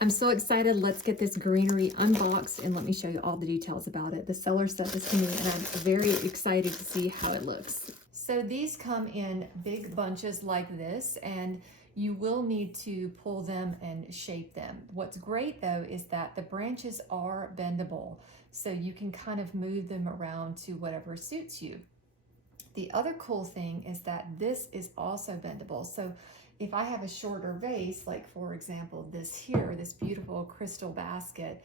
I'm so excited. Let's get this greenery unboxed and let me show you all the details about it. The seller sent this to me and I'm very excited to see how it looks. So these come in big bunches like this, and you will need to pull them and shape them. What's great though is that the branches are bendable, so you can kind of move them around to whatever suits you. The other cool thing is that this is also bendable. So if I have a shorter vase, like for example, this here, this beautiful crystal basket,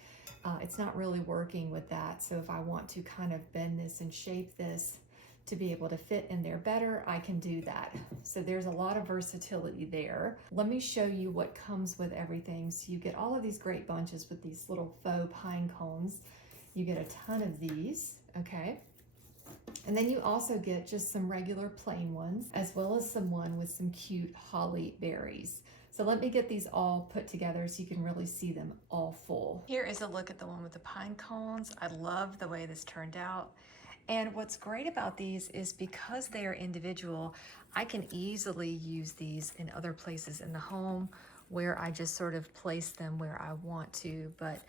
it's not really working with that. So if I want to kind of bend this and shape this to be able to fit in there better, I can do that. So there's a lot of versatility there. Let me show you what comes with everything. So you get all of these great bunches with these little faux pine cones. You get a ton of these, okay? And then you also get just some regular plain ones, as well as some one with some cute holly berries. So let me get these all put together so you can really see them all full. Here is a look at the one with the pine cones. I love the way this turned out. And what's great about these is because they are individual, I can easily use these in other places in the home where I just sort of place them where I want to, but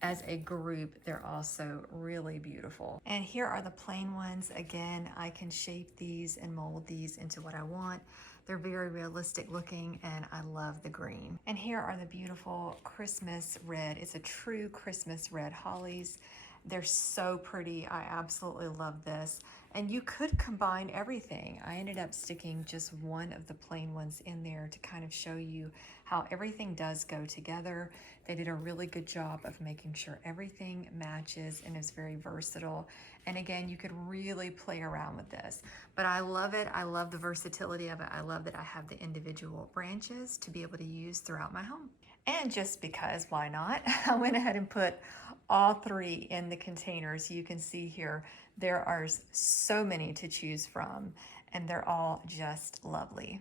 as a group, they're also really beautiful. And here are the plain ones. Again, I can shape these and mold these into what I want. They're very realistic looking and I love the green. And here are the beautiful Christmas red. It's a true Christmas red hollies. They're so pretty. I absolutely love this. And you could combine everything. I ended up sticking just one of the plain ones in there to kind of show you how everything does go together. They did a really good job of making sure everything matches and is very versatile. And again, you could really play around with this. But I love it. I love the versatility of it. I love that I have the individual branches to be able to use throughout my home. And just because, why not? I went ahead and put all three in the containers. You can see here, there are so many to choose from, and they're all just lovely.